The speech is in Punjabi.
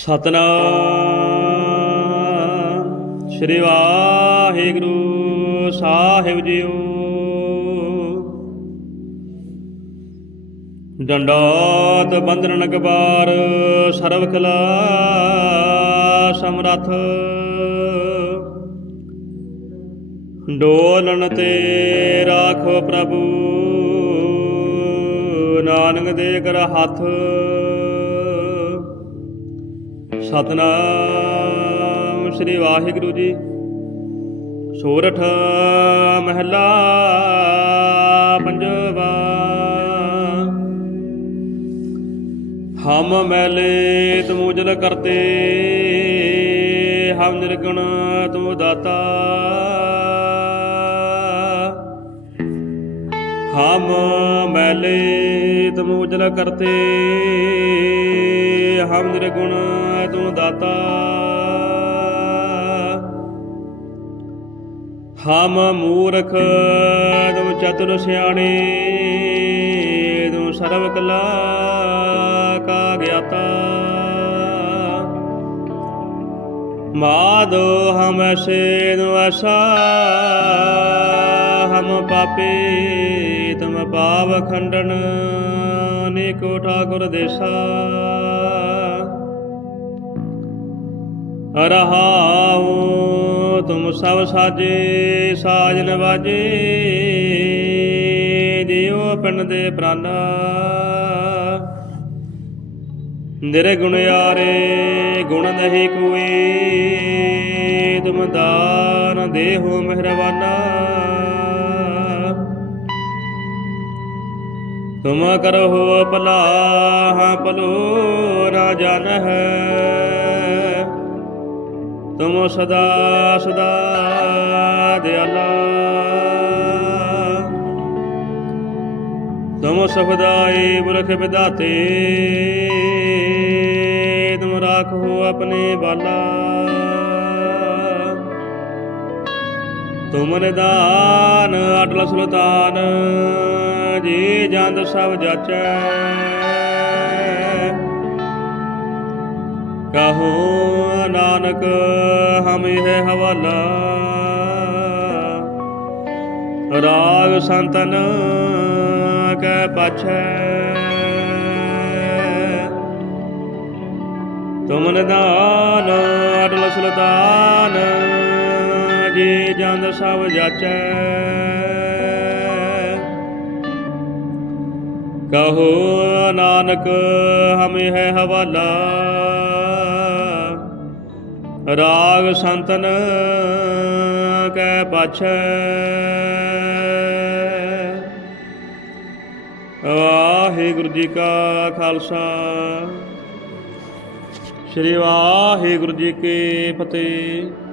ਸਤਨਾਮ। ਸ੍ਰੀ ਵਾਹਿਗੁਰੂ ਸਾਹਿਬ ਜੀਓ। ਡੰਡਾਤ ਬੰਦਨ ਅਕਬਾਰ ਸਰਬ ਕਲਾ ਸਮਰਥ। ਡੋਲਣ ਤੇ ਰਾਖੋ ਪ੍ਰਭੂ। ਨਾਨਕ ਦੇ ਕਰ ਹੱਥ। ਸਤਨਾਮ ਸ੍ਰੀ ਵਾਹਿਗੁਰੂ ਜੀ। ਸੋਰਠ ਮਹਿਲਾ ਪੰਜਵਾ। ਹਮ ਮੈਲੇ ਤੁਮ ਉਜਲ ਕਰਤੇ, ਹਮ ਨਿਰਗੁਣ ਤੁਮ ਦਾਤਾ। ਹਮ ਮੈਲੇ ਤੁਮ ਉਜਲ ਕਰਤੇ ਹਮ ਨਿਰਗੁਣ ਤੂੰ ਦਾਤਾ। ਹਮ ਮੂਰਖ ਤੁਮ ਚਤੁਰ ਸਿਆਣੇ ਤੁਮ ਸਰਬ ਕਲਾ ਕਾ ਗਿਆਤਾ। ਮਾਦੋ ਹਮ ਐਸੇ ਨੂੰ ਐਸਾ, ਹਮ ਪਾਪੀ ਤਮ ਪਾਵ ਖੰਡਨ ਅਨੇਕੋ ਠਾਕੁਰ ਦੇਸਾ। ਰਹਾਉ, ਤੁਮ ਸਭ ਸਾਜੇ ਸਾਜਨ ਬਾਜੇ ਦਿਓ ਪਿੰਡ ਦੇ ਪ੍ਰਾਨਾ ਨਿਰੇ ਗੁਣ ਯਾਰੇ, ਗੁਣ ਨਹੀਂ ਕੋਈ। ਤੁਮ ਦਾਨ ਦੇਹੋ ਮਿਹਰਬਾਨਾ। ਤੁਮ ਕਰੋ ਭਲਾ, ਹਾਂ ਭਲੋ ਨਾ ਜਾਣ ਹੈ ਤੁਮ ਸਦਾ ਸਦਾ ਦਿਆਲਾ ਤੁਮ ਸੁਖਦਾਈ ਪੁਰਖ ਵਿਦਾਤੇ ਤੁਮ ਰਾਖੋ ਆਪਣੇ ਬਾਲਾ। ਤੁਮ ਨਿਦਾਨ ਅਟਲ ਸੁਲਤਾਨ, ਜੀ ਜੰਦ ਸਭ ਜਾਚੈ। ਕਹੋ ਨਾਨਕ, ਹਮ ਇਹ ਹਵਾਲਾ। ਰਾਗ ਸੰਤਨ ਕੈ ਪਾਛੈ। ਤੁਮ ਨਿਦਾਨ ਅਟਲ ਸੁਲਤਾਨ, ਜੀ ਜੰਦ ਸਭ ਜਾਚੈ। ਕਹੋ ਨਾਨਕ, ਹਮ ਇਹ ਹਵਾਲਾ। ਰਾਗ ਸੰਤਨ ਕੈ ਪਾਛੈ। ਵਾਹਿਗੁਰੂ ਜੀ ਕਾ ਖਾਲਸਾ। ਸ੍ਰੀ ਵਾਹਿਗੁਰੂ ਜੀ ਕੀ ਫਤਿਹ।